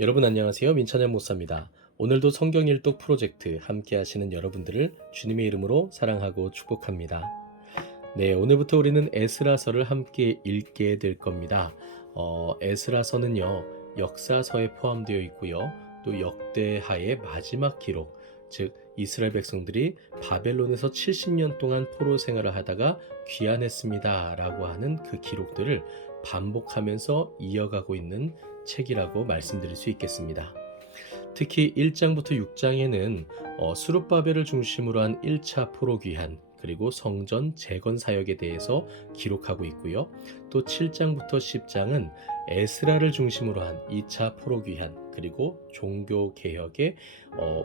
여러분 안녕하세요. 민찬현 목사입니다. 오늘도 성경 일독 프로젝트 함께 하시는 여러분들을 주님의 이름으로 사랑하고 축복합니다. 네, 오늘부터 우리는 에스라서를 함께 읽게 될 겁니다. 에스라서는요, 역사서에 포함되어 있고요. 또 역대하의 마지막 기록, 즉 이스라엘 백성들이 바벨론에서 70년 동안 포로 생활을 하다가 귀환했습니다 라고 하는 그 기록들을 반복하면서 이어가고 있는 책이라고 말씀드릴 수 있겠습니다. 특히 1장부터 6장에는 수룹바벨을 중심으로 한 1차 포로 귀환, 그리고 성전 재건 사역에 대해서 기록하고 있고요. 또 7장부터 10장은 에스라를 중심으로 한 2차 포로 귀환, 그리고 종교 개혁의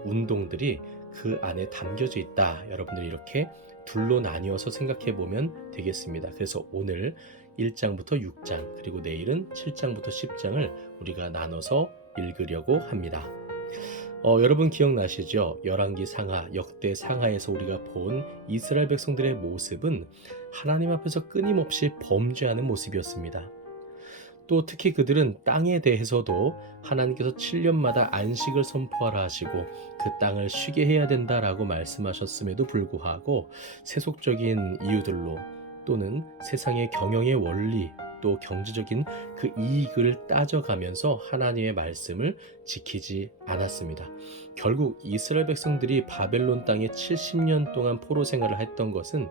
운동들이 그 안에 담겨져 있다. 여러분들이 이렇게 둘로 나뉘어서 생각해 보면 되겠습니다. 그래서 오늘 1장부터 6장, 그리고 내일은 7장부터 10장을 우리가 나눠서 읽으려고 합니다. 여러분 기억나시죠? 열왕기 상하, 역대 상하에서 우리가 본 이스라엘 백성들의 모습은 하나님 앞에서 끊임없이 범죄하는 모습이었습니다. 또 특히 그들은 땅에 대해서도 하나님께서 7년마다 안식을 선포하라 하시고 그 땅을 쉬게 해야 된다라고 말씀하셨음에도 불구하고 세속적인 이유들로 또는 세상의 경영의 원리 또 경제적인 그 이익을 따져가면서 하나님의 말씀을 지키지 않았습니다. 결국 이스라엘 백성들이 바벨론 땅에 70년 동안 포로 생활을 했던 것은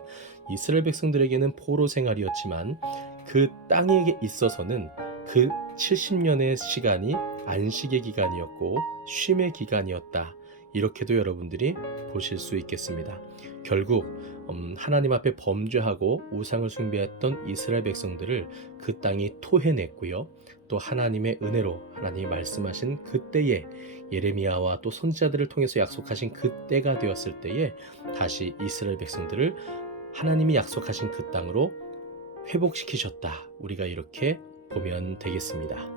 이스라엘 백성들에게는 포로 생활이었지만 그 땅에 있어서는 그 70년의 시간이 안식의 기간이었고 쉼의 기간이었다. 이렇게도 여러분들이 보실 수 있겠습니다. 결국 하나님 앞에 범죄하고 우상을 숭배했던 이스라엘 백성들을 그 땅이 토해냈고요. 또 하나님의 은혜로 하나님이 말씀하신 그때에 예레미야와 또 선지자들을 통해서 약속하신 그때가 되었을 때에 다시 이스라엘 백성들을 하나님이 약속하신 그 땅으로 회복시키셨다. 우리가 이렇게 보면 되겠습니다.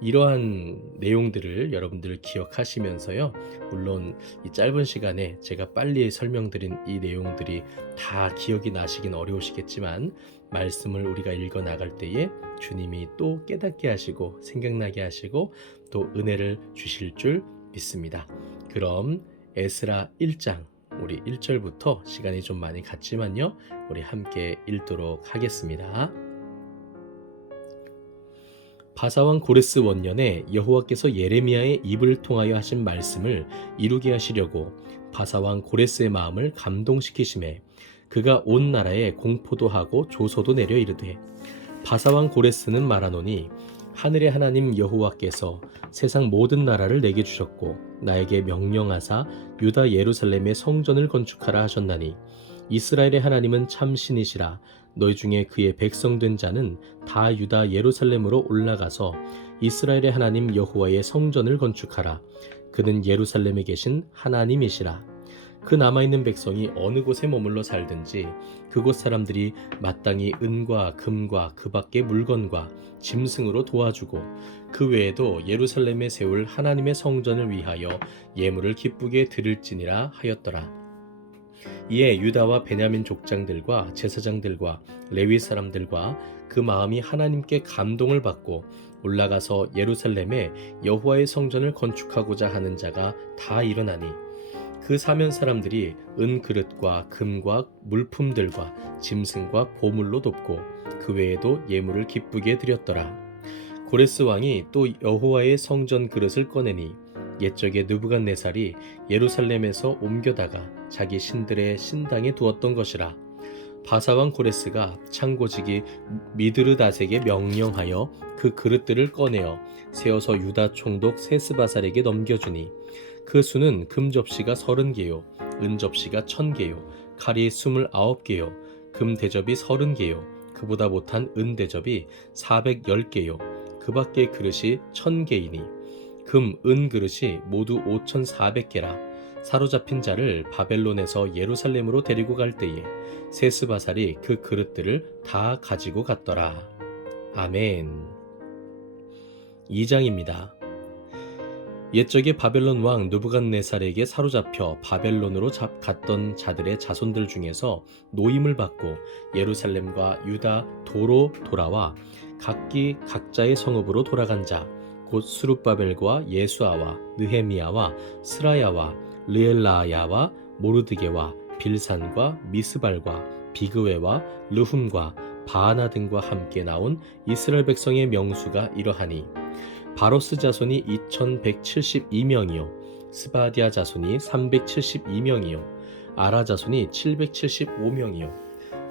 이러한 내용들을 여러분들 기억하시면서요. 물론 이 짧은 시간에 제가 빨리 설명드린 이 내용들이 다 기억이 나시긴 어려우시겠지만 말씀을 우리가 읽어 나갈 때에 주님이 또 깨닫게 하시고 생각나게 하시고 또 은혜를 주실 줄 믿습니다. 그럼 에스라 1장 우리 1절부터 시간이 좀 많이 갔지만요. 우리 함께 읽도록 하겠습니다. 바사왕 고레스 원년에 여호와께서 예레미야의 입을 통하여 하신 말씀을 이루게 하시려고 바사왕 고레스의 마음을 감동시키심에 그가 온 나라에 공포도 하고 조소도 내려 이르되 바사왕 고레스는 말하노니 하늘의 하나님 여호와께서 세상 모든 나라를 내게 주셨고 나에게 명령하사 유다 예루살렘의 성전을 건축하라 하셨나니 이스라엘의 하나님은 참 신이시라. 너희 중에 그의 백성 된 자는 다 유다 예루살렘으로 올라가서 이스라엘의 하나님 여호와의 성전을 건축하라. 그는 예루살렘에 계신 하나님이시라. 그 남아있는 백성이 어느 곳에 머물러 살든지 그곳 사람들이 마땅히 은과 금과 그 밖의 물건과 짐승으로 도와주고 그 외에도 예루살렘에 세울 하나님의 성전을 위하여 예물을 기쁘게 드릴지니라 하였더라. 이에 유다와 베냐민 족장들과 제사장들과 레위 사람들과 그 마음이 하나님께 감동을 받고 올라가서 예루살렘에 여호와의 성전을 건축하고자 하는 자가 다 일어나니 그 사면 사람들이 은 그릇과 금과 물품들과 짐승과 보물로 돕고 그 외에도 예물을 기쁘게 드렸더라. 고레스 왕이 또 여호와의 성전 그릇을 꺼내니 옛적에 느부갓네살이 예루살렘에서 옮겨다가 자기 신들의 신당에 두었던 것이라. 바사왕 고레스가 창고지기 미드르닷에게 명령하여 그 그릇들을 꺼내어 세워서 유다 총독 세스바살에게 넘겨주니 그 수는 금 접시가 30개요 은 접시가 1000개요 칼이 29개요 금 대접이 30개요 그보다 못한 은 대접이 410개요 그 밖의 그릇이 1000개이니 금, 은 그릇이 모두 5400개라. 사로잡힌 자를 바벨론에서 예루살렘으로 데리고 갈 때에 세스바살이 그 그릇들을 다 가지고 갔더라. 아멘. 2장입니다. 옛적에 바벨론 왕 느부갓네살에게 사로잡혀 바벨론으로 갔던 자들의 자손들 중에서 노임을 받고 예루살렘과 유다 도로 돌아와 각기 각자의 성읍으로 돌아간 자 곧 스룹바벨과 예수아와 느헤미야와 스라야와 르엘라야와 모르드게와 빌산과 미스발과 비그웨와 르훔과 바하나 등과 함께 나온 이스라엘 백성의 명수가 이러하니 바로스 자손이 2172명이요 스바디아 자손이 372명이요 아라 자손이 775명이요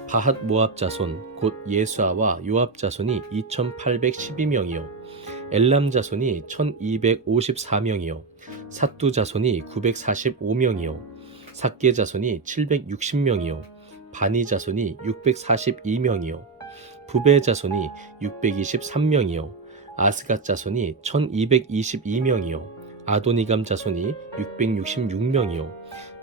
바핫 모압 자손 곧 예수아와 요압 자손이 2812명이요 엘람 자손이 1254명이요 삿두 자손이 945명이요 삭게 자손이 760명이요 바니 자손이 642명이요 부베 자손이 623명이요 아스갓 자손이 1222명이요 아도니감 자손이 666명이요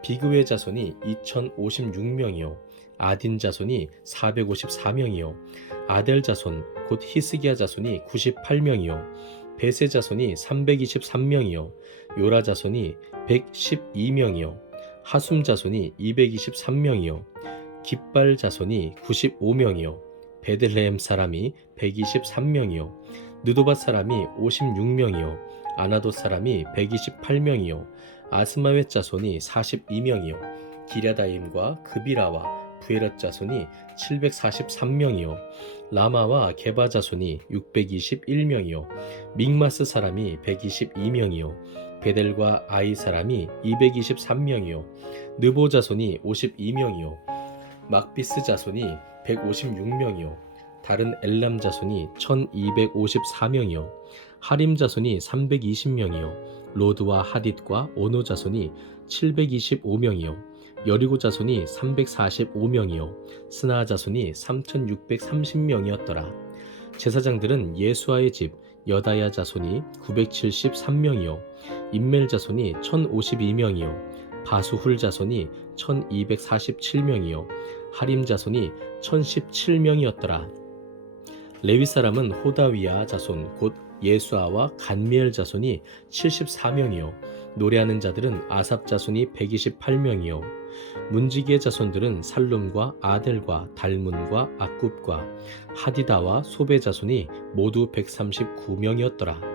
비그웨 자손이 2056명이요 아딘 자손이 454명이요 아델 자손 곧 히스기야 자손이 98명이요 베세 자손이 323명이요 요라 자손이 112명이요 하숨 자손이 223명이요 깃발 자손이 95명이요 베들레헴 사람이 123명이요 느도밧 사람이 56명이요 아나돗 사람이 128명이요 아스마웻 자손이 42명이요 기랴다임과 그비라와 부에럿 자손이 743명이요 라마와 게바 자손이 621명이요 믹마스 사람이 122명이요 베델과 아이 사람이 223명이요 느보 자손이 52명이요 막비스 자손이 156명이요 다른 엘람 자손이 1254명이요 하림 자손이 320명이요 로드와 하딧과 오노 자손이 725명이요 여리고 자손이 345명이요 스나 자손이 3630명이었더라 제사장들은 예수아의 집 여다야 자손이 973명이요 임멜 자손이 1052명이요 바수훌 자손이 1247명이요 하림 자손이 1017명이었더라 레위 사람은 호다위야 자손 곧 예수아와 간미엘 자손이 74명이요 노래하는 자들은 아삽 자손이 128명이요 문지기의 자손들은 살룸과 아델과 달문과 악굽과 하디다와 소베 자손이 모두 139명이었더라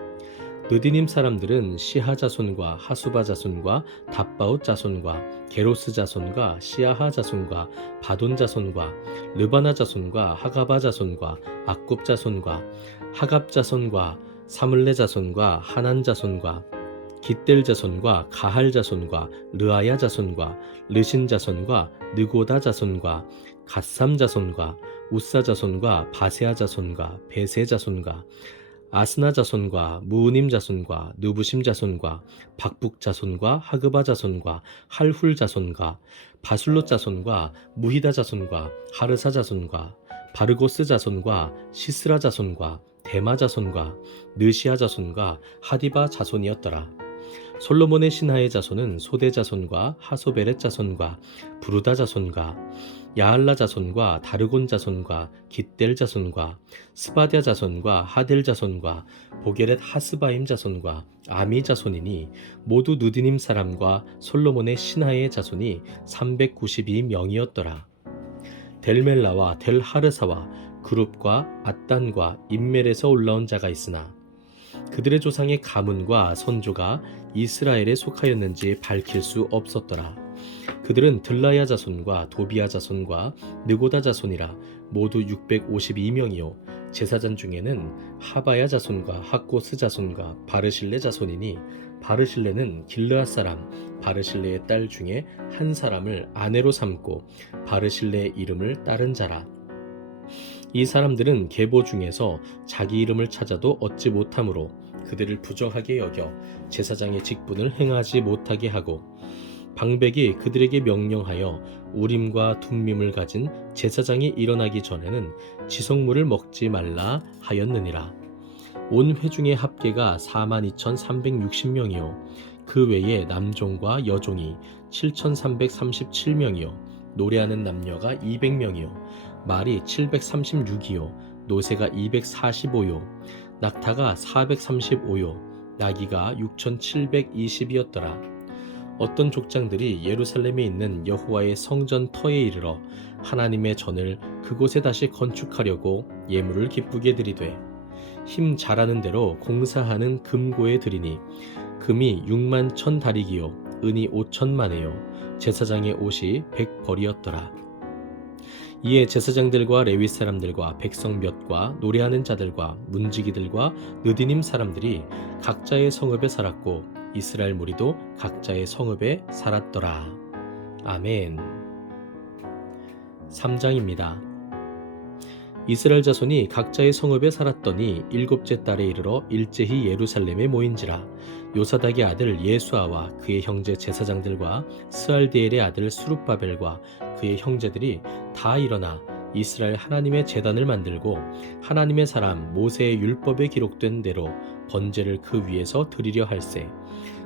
느디님 사람들은 시하 자손과 하수바 자손과 답바웃 자손과 게로스 자손과 시아하 자손과 바돈 자손과 르바나 자손과 하가바 자손과 악굽 자손과 하갑 자손과 사물레 자손과 하난 자손과 깃델 자손과 가할 자손과 르아야 자손과 르신 자손과 느고다 자손과 갓삼 자손과 우사 자손과 바세아 자손과 베세 자손과 아스나 자손과 무우님 자손과 느부심 자손과 박북 자손과 하그바 자손과 할훌 자손과 바술롯 자손과 무히다 자손과 하르사 자손과 바르고스 자손과 시스라 자손과 데마 자손과 느시아 자손과 하디바 자손이었더라. 솔로몬의 신하의 자손은 소대 자손과 하소베렛 자손과 부르다 자손과 야알라 자손과 다르곤 자손과 깃델 자손과 스바디아 자손과 하델 자손과 보게렛 하스바임 자손과 아미 자손이니 모두 누디님 사람과 솔로몬의 신하의 자손이 392명이었더라. 델멜라와 델하르사와 그룹과 앗단과 임멜에서 올라온 자가 있으나 그들의 조상의 가문과 선조가 이스라엘에 속하였는지 밝힐 수 없었더라. 그들은 들라야 자손과 도비야 자손과 느고다 자손이라 모두 652명이요 제사장 중에는 하바야 자손과 학고스 자손과 바르실레 자손이니 바르실레는 길르앗 사람 바르실레의 딸 중에 한 사람을 아내로 삼고 바르실레의 이름을 따른 자라. 이 사람들은 계보 중에서 자기 이름을 찾아도 얻지 못하므로 그들을 부정하게 여겨 제사장의 직분을 행하지 못하게 하고 방백이 그들에게 명령하여 우림과 둠밈을 가진 제사장이 일어나기 전에는 지성물을 먹지 말라 하였느니라. 온 회중의 합계가 42,360명이요 그 외에 남종과 여종이 7,337명이요 노래하는 남녀가 200명이요 말이 736이요 노새가 245요 낙타가 435요 나귀가 6,720이었더라. 어떤 족장들이 예루살렘에 있는 여호와의 성전 터에 이르러 하나님의 전을 그곳에 다시 건축하려고 예물을 기쁘게 드리되 힘 잘하는 대로 공사하는 금고에 드리니 금이 6만 1천 다리기요 은이 5천만에요 제사장의 옷이 100벌이었더라. 이에 제사장들과 레위 사람들과 백성 몇과 노래하는 자들과 문지기들과 느디님 사람들이 각자의 성읍에 살았고 이스라엘 무리도 각자의 성읍에 살았더라. 아멘. 3장입니다. 이스라엘 자손이 각자의 성읍에 살았더니 일곱째 달에 이르러 일제히 예루살렘에 모인지라. 요사닥의 아들 예수아와 그의 형제 제사장들과 스알디엘의 아들 수룹바벨과 그의 형제들이 다 일어나 이스라엘 하나님의 제단을 만들고 하나님의 사람 모세의 율법에 기록된 대로 번제를 그 위에서 드리려 할세.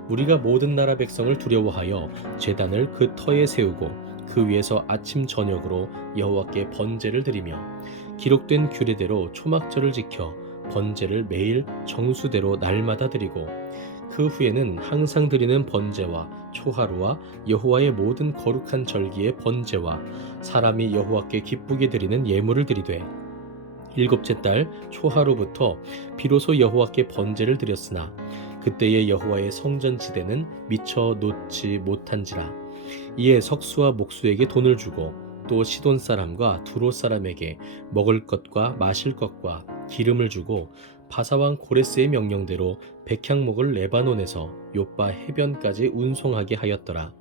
우리가 모든 나라 백성을 두려워하여 제단을 그 터에 세우고 그 위에서 아침 저녁으로 여호와께 번제를 드리며 기록된 규례대로 초막절을 지켜 번제를 매일 정수대로 날마다 드리고 그 후에는 항상 드리는 번제와 초하루와 여호와의 모든 거룩한 절기의 번제와 사람이 여호와께 기쁘게 드리는 예물을 드리되 일곱째 달 초하루부터 비로소 여호와께 번제를 드렸으나 그때의 여호와의 성전 지대는 미처 놓지 못한지라. 이에 석수와 목수에게 돈을 주고 또 시돈 사람과 두로 사람에게 먹을 것과 마실 것과 기름을 주고 바사왕 고레스의 명령대로 백향목을 레바논에서 요빠 해변까지 운송하게 하였더라.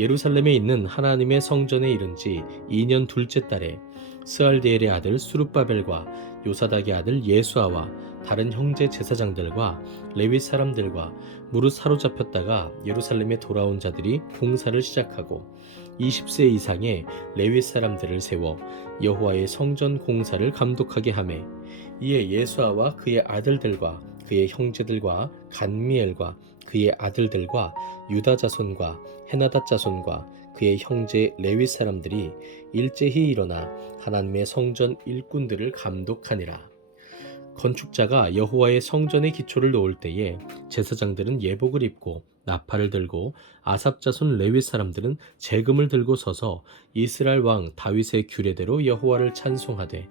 예루살렘에 있는 하나님의 성전에 이른 지 2년 둘째 달에 스알디엘의 아들 수룹바벨과 요사닥의 아들 예수아와 다른 형제 제사장들과 레위 사람들과 무릇 사로잡혔다가 예루살렘에 돌아온 자들이 봉사를 시작하고 20세 이상의 레위 사람들을 세워 여호와의 성전 공사를 감독하게 하매 이에 예수아와 그의 아들들과 그의 형제들과 간미엘과 그의 아들들과 유다 자손과 헤나닷 자손과 그의 형제 레위 사람들이 일제히 일어나 하나님의 성전 일꾼들을 감독하니라. 건축자가 여호와의 성전의 기초를 놓을 때에 제사장들은 예복을 입고 나팔을 들고 아삽 자손 레위 사람들은 재금을 들고 서서 이스라엘 왕 다윗의 규례대로 여호와를 찬송하되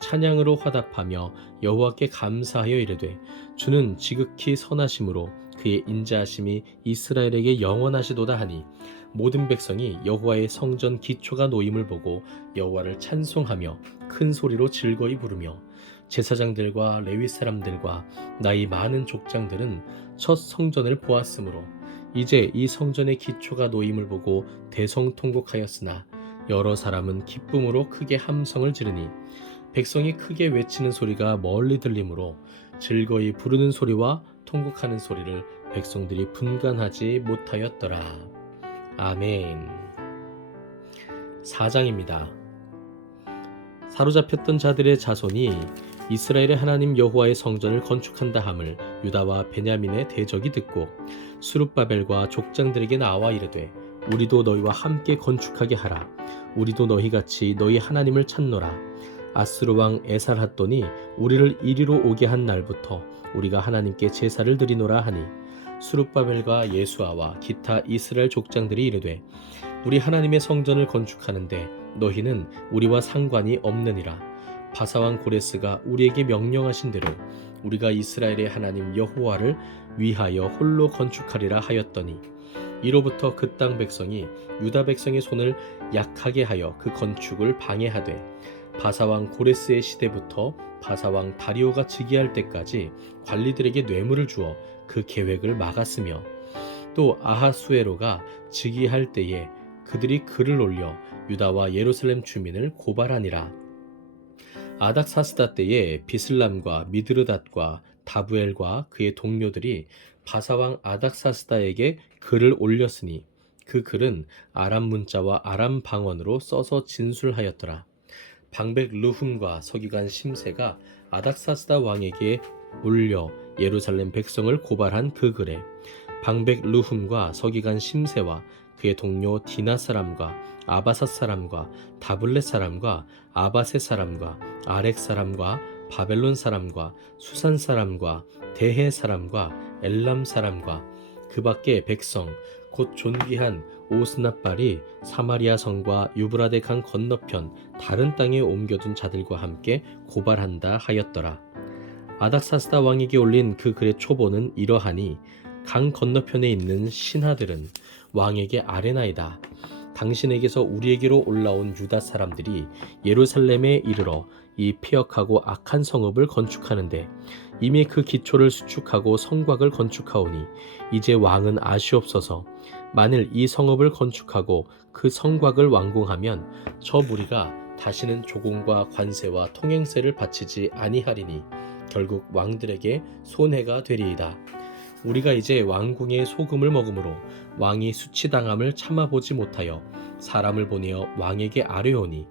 찬양으로 화답하며 여호와께 감사하여 이르되 주는 지극히 선하심으로 그의 인자하심이 이스라엘에게 영원하시도다 하니 모든 백성이 여호와의 성전 기초가 놓임을 보고 여호와를 찬송하며 큰 소리로 즐거이 부르며 제사장들과 레위 사람들과 나이 많은 족장들은 첫 성전을 보았으므로 이제 이 성전의 기초가 놓임을 보고 대성통곡하였으나 여러 사람은 기쁨으로 크게 함성을 지르니 백성이 크게 외치는 소리가 멀리 들리므로 즐거이 부르는 소리와 통곡하는 소리를 백성들이 분간하지 못하였더라. 아멘. 4장입니다. 사로잡혔던 자들의 자손이 이스라엘의 하나님 여호와의 성전을 건축한다 함을 유다와 베냐민의 대적이 듣고 수룹바벨과 족장들에게 나와 이르되 우리도 너희와 함께 건축하게 하라. 우리도 너희같이 너희 하나님을 찾노라. 아스루 왕 에살핫돈이 우리를 이리로 오게 한 날부터 우리가 하나님께 제사를 드리노라 하니 수룹바벨과 예수아와 기타 이스라엘 족장들이 이르되 우리 하나님의 성전을 건축하는데 너희는 우리와 상관이 없느니라. 바사왕 고레스가 우리에게 명령하신 대로 우리가 이스라엘의 하나님 여호와를 위하여 홀로 건축하리라 하였더니 이로부터 그 땅 백성이 유다 백성의 손을 약하게 하여 그 건축을 방해하되 바사왕 고레스의 시대부터 바사왕 다리오가 즉위할 때까지 관리들에게 뇌물을 주어 그 계획을 막았으며 또 아하수에로가 즉위할 때에 그들이 글을 올려 유다와 예루살렘 주민을 고발하니라. 아닥사스다 때에 비슬람과 미드르닷과 다부엘과 그의 동료들이 바사왕 아닥사스다에게 글을 올렸으니 그 글은 아람 문자와 아람 방언으로 써서 진술하였더라. 방백 르훔과 서기관 심세가 아닥사스다 왕에게 올려 예루살렘 백성을 고발한 그 글에 방백 르훔과 서기관 심세와 그의 동료 디나 사람과 아바삿 사람과 다블렛 사람과 아바세 사람과 아렉 사람과 바벨론 사람과 수산 사람과 대해 사람과 엘람 사람과 그 밖의 백성 곧 존귀한 오스납발이 사마리아 성과 유브라데 강 건너편 다른 땅에 옮겨둔 자들과 함께 고발한다 하였더라. 아닥사스다 왕에게 올린 그 글의 초본은 이러하니 강 건너편에 있는 신하들은 왕에게 아뢰나이다. 당신에게서 우리에게로 올라온 유다 사람들이 예루살렘에 이르러 이 폐역하고 악한 성읍을 건축하는데 이미 그 기초를 수축하고 성곽을 건축하오니 이제 왕은 아시옵소서. 만일 이 성읍을 건축하고 그 성곽을 완공하면 저 무리가 다시는 조공과 관세와 통행세를 바치지 아니하리니 결국 왕들에게 손해가 되리이다. 우리가 이제 왕궁의 소금을 먹으므로 왕이 수치당함을 참아보지 못하여 사람을 보내어 왕에게 아뢰오니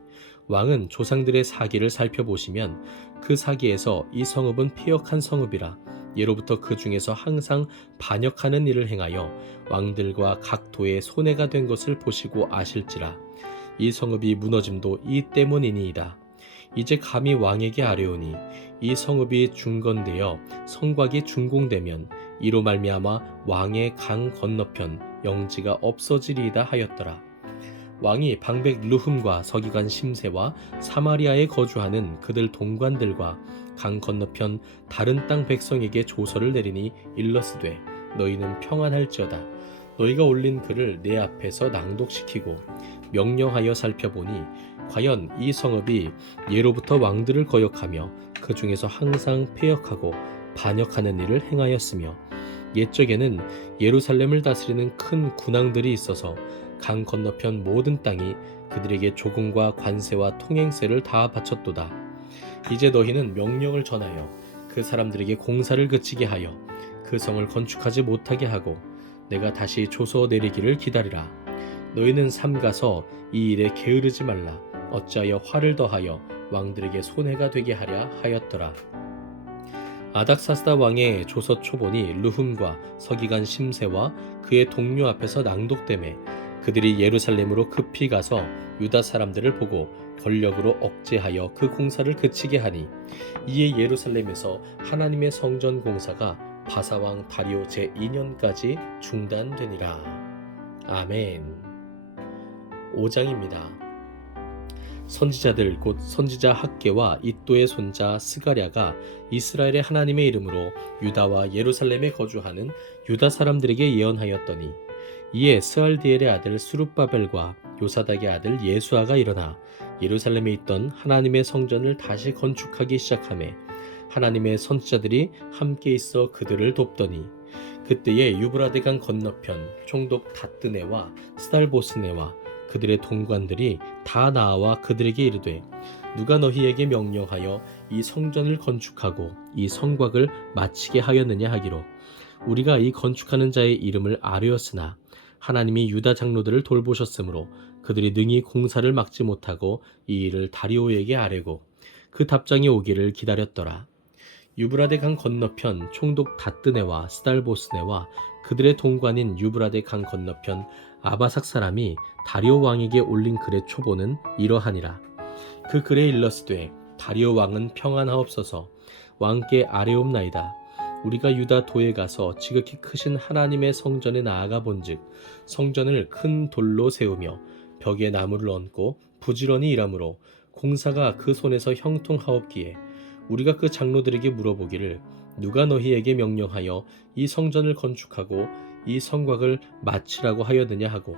왕은 조상들의 사기를 살펴보시면 그 사기에서 이 성읍은 폐역한 성읍이라 예로부터 그 중에서 항상 반역하는 일을 행하여 왕들과 각 도에 손해가 된 것을 보시고 아실지라 이 성읍이 무너짐도 이 때문이니이다. 이제 감히 왕에게 아뢰오니 이 성읍이 중건되어 성곽이 준공되면 이로 말미암아 왕의 강 건너편 영지가 없어지리이다 하였더라. 왕이 방백 르훔과 서기관 심세와 사마리아에 거주하는 그들 동관들과 강 건너편 다른 땅 백성에게 조서를 내리니 일러스되 너희는 평안할지어다. 너희가 올린 글을 내 앞에서 낭독시키고 명령하여 살펴보니 과연 이 성읍이 예로부터 왕들을 거역하며 그 중에서 항상 폐역하고 반역하는 일을 행하였으며 옛적에는 예루살렘을 다스리는 큰 군왕들이 있어서 강 건너편 모든 땅이 그들에게 조공과 관세와 통행세를 다 바쳤도다. 이제 너희는 명령을 전하여 그 사람들에게 공사를 그치게 하여 그 성을 건축하지 못하게 하고 내가 다시 조서 내리기를 기다리라. 너희는 삼가서 이 일에 게으르지 말라. 어찌하여 화를 더하여 왕들에게 손해가 되게 하랴 하였더라. 아닥사스다 왕의 조서 초본이 르훔과 서기관 심세와 그의 동료 앞에서 낭독되매 그들이 예루살렘으로 급히 가서 유다 사람들을 보고 권력으로 억제하여 그 공사를 그치게 하니 이에 예루살렘에서 하나님의 성전 공사가 바사왕 다리오 제2년까지 중단되니라. 아멘. 5장입니다. 선지자들 곧 선지자 학개와 이도의 손자 스가랴가 이스라엘의 하나님의 이름으로 유다와 예루살렘에 거주하는 유다 사람들에게 예언하였더니 이에 스알디엘의 아들 수룹바벨과 요사닥의 아들 예수아가 일어나 예루살렘에 있던 하나님의 성전을 다시 건축하기 시작하매 하나님의 선지자들이 함께 있어 그들을 돕더니 그때에 유브라데강 건너편 총독 다뜨네와 스달보스네와 그들의 동관들이 다 나와 그들에게 이르되 누가 너희에게 명령하여 이 성전을 건축하고 이 성곽을 마치게 하였느냐 하기로 우리가 이 건축하는 자의 이름을 아뢰었으나 하나님이 유다 장로들을 돌보셨으므로 그들이 능히 공사를 막지 못하고 이 일을 다리오에게 아뢰고 그 답장이 오기를 기다렸더라. 유브라데 강 건너편 총독 다뜨네와 스달보스네와 그들의 동관인 유브라데 강 건너편 아바삭 사람이 다리오 왕에게 올린 글의 초본은 이러하니라. 그 글에 일러스되 다리오 왕은 평안하옵소서. 왕께 아뢰옵나이다. 우리가 유다 도에 가서 지극히 크신 하나님의 성전에 나아가 본즉 성전을 큰 돌로 세우며 벽에 나무를 얹고 부지런히 일하므로 공사가 그 손에서 형통하옵기에 우리가 그 장로들에게 물어보기를 누가 너희에게 명령하여 이 성전을 건축하고 이 성곽을 마치라고 하였느냐 하고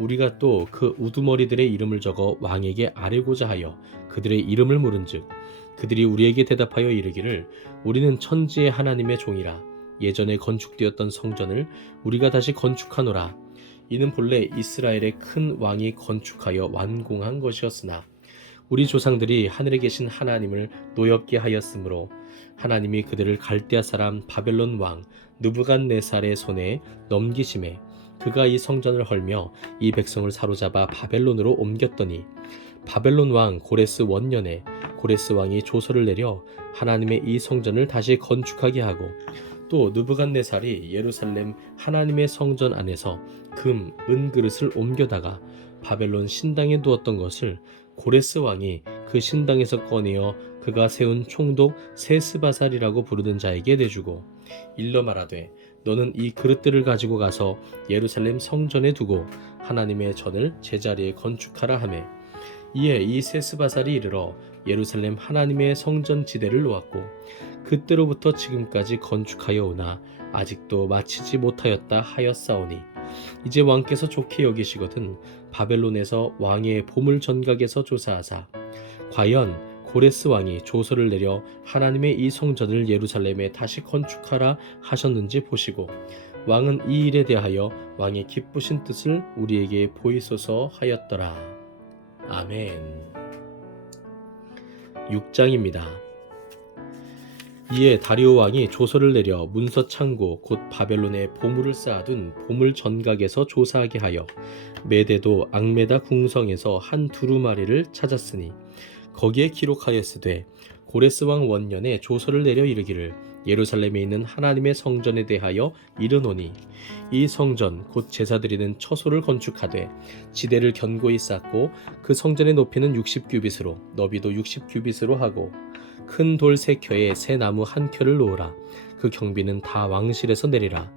우리가 또 그 우두머리들의 이름을 적어 왕에게 아뢰고자 하여 그들의 이름을 물은즉 그들이 우리에게 대답하여 이르기를 우리는 천지의 하나님의 종이라 예전에 건축되었던 성전을 우리가 다시 건축하노라. 이는 본래 이스라엘의 큰 왕이 건축하여 완공한 것이었으나 우리 조상들이 하늘에 계신 하나님을 노엽게 하였으므로 하나님이 그들을 갈대아 사람 바벨론 왕 느부갓네살의 손에 넘기심에 그가 이 성전을 헐며 이 백성을 사로잡아 바벨론으로 옮겼더니 바벨론 왕 고레스 원년에 고레스 왕이 조서를 내려 하나님의 이 성전을 다시 건축하게 하고 또 느부갓네살이 예루살렘 하나님의 성전 안에서 금, 은 그릇을 옮겨다가 바벨론 신당에 두었던 것을 고레스 왕이 그 신당에서 꺼내어 그가 세운 총독 세스바살이라고 부르는 자에게 내주고 일러 말하되 너는 이 그릇들을 가지고 가서 예루살렘 성전에 두고 하나님의 전을 제자리에 건축하라 하매 이에 이 세스바살이 이르러 예루살렘 하나님의 성전 지대를 놓았고 그때로부터 지금까지 건축하여 오나 아직도 마치지 못하였다 하였사오니 이제 왕께서 좋게 여기시거든 바벨론에서 왕의 보물 전각에서 조사하사 과연 고레스 왕이 조서를 내려 하나님의 이 성전을 예루살렘에 다시 건축하라 하셨는지 보시고 왕은 이 일에 대하여 왕의 기쁘신 뜻을 우리에게 보이소서 하였더라. 아멘. 6장입니다. 이에 다리오 왕이 조서를 내려 문서 창고 곧 바벨론에 보물을 쌓아둔 보물 전각에서 조사하게 하여 메대도 앙메다 궁성에서 한 두루마리를 찾았으니 거기에 기록하였으되 고레스 왕 원년에 조서를 내려 이르기를 예루살렘에 있는 하나님의 성전에 대하여 이르노니 이 성전 곧 제사 드리는 처소를 건축하되 지대를 견고히 쌓고 그 성전의 높이는 60규빗으로 너비도 60규빗으로 하고 큰 돌 3켜에 새 나무 1켜를 놓으라. 그 경비는 다 왕실에서 내리라.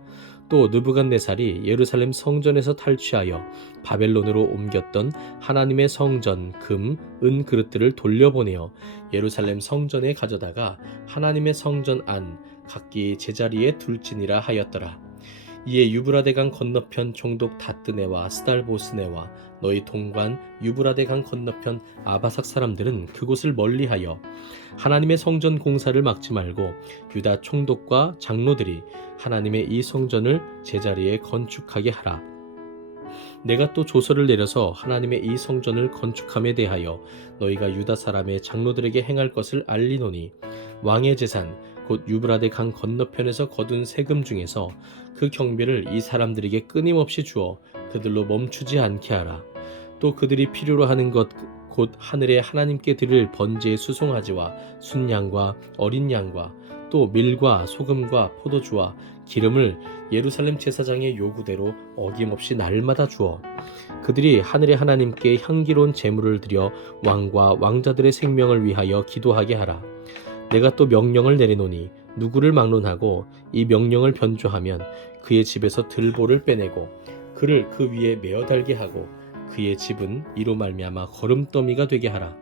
또 느부갓네살이 예루살렘 성전에서 탈취하여 바벨론으로 옮겼던 하나님의 성전 금, 은 그릇들을 돌려보내어 예루살렘 성전에 가져다가 하나님의 성전 안 각기 제자리에 둘지니라 하였더라. 이에 유브라데강 건너편 총독 다뜨네와 스달보스네와 너희 동관 유브라데강 건너편 아바삭 사람들은 그곳을 멀리하여 하나님의 성전 공사를 막지 말고 유다 총독과 장로들이 하나님의 이 성전을 제자리에 건축하게 하라. 내가 또 조서를 내려서 하나님의 이 성전을 건축함에 대하여 너희가 유다 사람의 장로들에게 행할 것을 알리노니 왕의 재산 곧 유브라데 강 건너편에서 거둔 세금 중에서 그 경비를 이 사람들에게 끊임없이 주어 그들로 멈추지 않게 하라. 또 그들이 필요로 하는 것 곧 하늘의 하나님께 드릴 번제의 수송아지와 순양과 어린 양과 또 밀과 소금과 포도주와 기름을 예루살렘 제사장의 요구대로 어김없이 날마다 주어 그들이 하늘의 하나님께 향기로운 제물을 드려 왕과 왕자들의 생명을 위하여 기도하게 하라. 내가 또 명령을 내리노니 누구를 막론하고 이 명령을 변조하면 그의 집에서 들보를 빼내고 그를 그 위에 메어 달게 하고 그의 집은 이로 말미암아 거름더미가 되게 하라.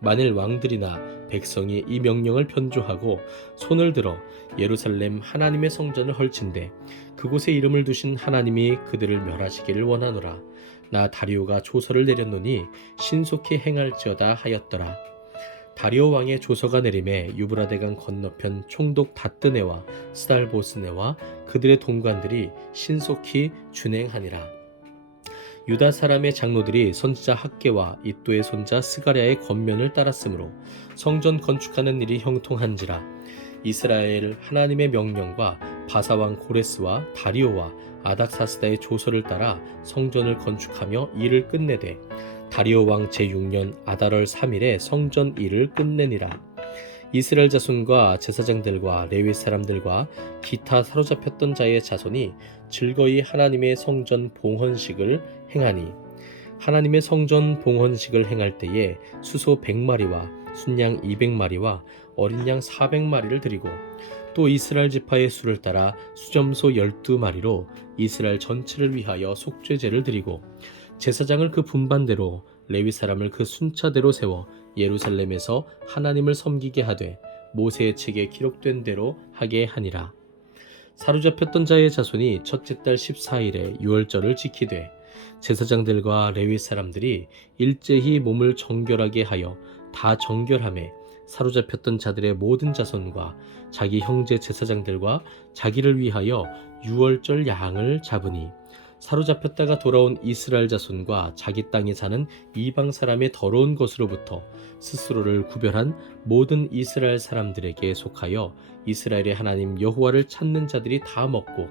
만일 왕들이나 백성이 이 명령을 변조하고 손을 들어 예루살렘 하나님의 성전을 헐친대 그곳에 이름을 두신 하나님이 그들을 멸하시기를 원하노라. 나 다리오가 조서를 내렸노니 신속히 행할지어다 하였더라. 다리오 왕의 조서가 내림에 유브라데강 건너편 총독 다뜨네와 스달보스네와 그들의 동관들이 신속히 준행하니라. 유다 사람의 장로들이 선지자 학개와 이또의 손자 스가랴의 권면을 따랐으므로 성전 건축하는 일이 형통한지라. 이스라엘 하나님의 명령과 바사왕 고레스와 다리오와 아닥사스다의 조서를 따라 성전을 건축하며 일을 끝내되 다리오 왕 제6년 아달월 3일에 성전 일을 끝내니라. 이스라엘 자손과 제사장들과 레위 사람들과 기타 사로잡혔던 자의 자손이 즐거이 하나님의 성전 봉헌식을 행하니 하나님의 성전 봉헌식을 행할 때에 수소 100마리와 순양 200마리와 어린 양 400마리를 드리고 또 이스라엘 지파의 수를 따라 수점소 12마리로 이스라엘 전체를 위하여 속죄제를 드리고 제사장을 그 분반대로 레위 사람을 그 순차대로 세워 예루살렘에서 하나님을 섬기게 하되 모세의 책에 기록된 대로 하게 하니라. 사로잡혔던 자의 자손이 첫째 달 14일에 유월절을 지키되 제사장들과 레위 사람들이 일제히 몸을 정결하게 하여 다 정결함에 사로잡혔던 자들의 모든 자손과 자기 형제 제사장들과 자기를 위하여 유월절 양을 잡으니 사로잡혔다가 돌아온 이스라엘 자손과 자기 땅에 사는 이방 사람의 더러운 것으로부터 스스로를 구별한 모든 이스라엘 사람들에게 속하여 이스라엘의 하나님 여호와를 찾는 자들이 다 먹고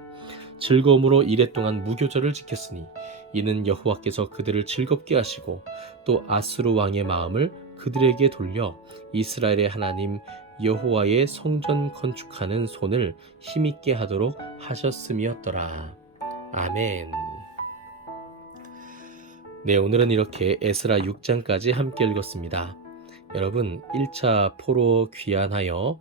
즐거움으로 이랫동안 무교절을 지켰으니 이는 여호와께서 그들을 즐겁게 하시고 또 아수르 왕의 마음을 그들에게 돌려 이스라엘의 하나님 여호와의 성전 건축하는 손을 힘있게 하도록 하셨음이었더라. 아멘. 네, 오늘은 이렇게 에스라 6장까지 함께 읽었습니다. 여러분, 1차 포로 귀환하여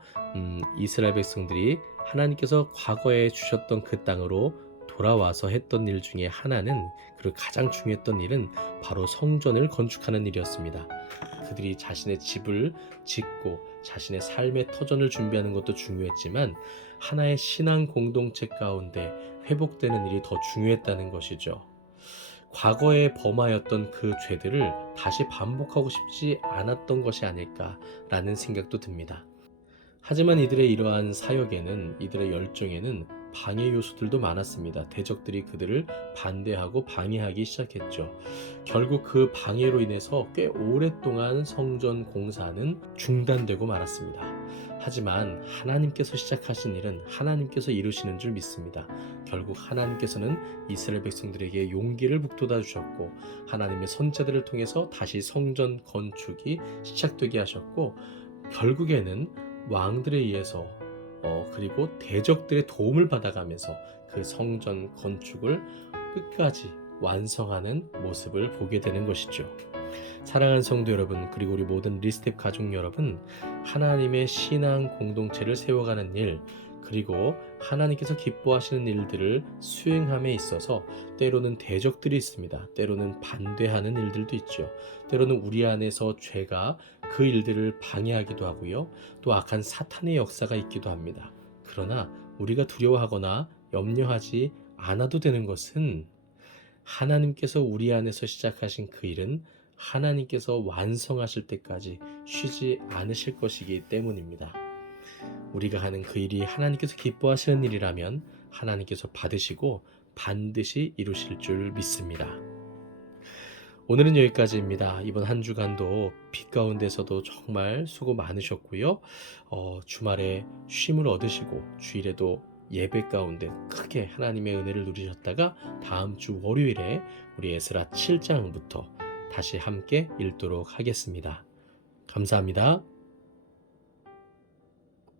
이스라엘 백성들이 하나님께서 과거에 주셨던 그 땅으로 돌아와서 했던 일 중에 하나는, 그리고 가장 중요했던 일은 바로 성전을 건축하는 일이었습니다. 그들이 자신의 집을 짓고 자신의 삶의 터전을 준비하는 것도 중요했지만 하나의 신앙 공동체 가운데 회복되는 일이 더 중요했다는 것이죠. 과거에 범하였던 그 죄들을 다시 반복하고 싶지 않았던 것이 아닐까라는 생각도 듭니다. 하지만 이들의 이러한 사역에는, 이들의 열정에는 방해 요소들도 많았습니다. 대적들이 그들을 반대하고 방해하기 시작했죠. 결국 그 방해로 인해서 꽤 오랫동안 성전 공사는 중단되고 말았습니다. 하지만 하나님께서 시작하신 일은 하나님께서 이루시는 줄 믿습니다. 결국 하나님께서는 이스라엘 백성들에게 용기를 북돋아 주셨고, 하나님의 선자들을 통해서 다시 성전 건축이 시작되게 하셨고, 결국에는 왕들에 의해서 그리고 대적들의 도움을 받아가면서 그 성전 건축을 끝까지 완성하는 모습을 보게 되는 것이죠. 사랑하는 성도 여러분, 그리고 우리 모든 리스텝 가족 여러분, 하나님의 신앙 공동체를 세워가는 일, 그리고 하나님께서 기뻐하시는 일들을 수행함에 있어서 때로는 대적들이 있습니다. 때로는 반대하는 일들도 있죠. 때로는 우리 안에서 죄가 그 일들을 방해하기도 하고요. 또 악한 사탄의 역사가 있기도 합니다. 그러나 우리가 두려워하거나 염려하지 않아도 되는 것은, 하나님께서 우리 안에서 시작하신 그 일은 하나님께서 완성하실 때까지 쉬지 않으실 것이기 때문입니다. 우리가 하는 그 일이 하나님께서 기뻐하시는 일이라면 하나님께서 받으시고 반드시 이루실 줄 믿습니다. 오늘은 여기까지입니다. 이번 한 주간도 비 가운데서도 정말 수고 많으셨고요. 주말에 쉼을 얻으시고 주일에도 예배 가운데 크게 하나님의 은혜를 누리셨다가 다음 주 월요일에 우리 에스라 7장부터 다시 함께 읽도록 하겠습니다. 감사합니다.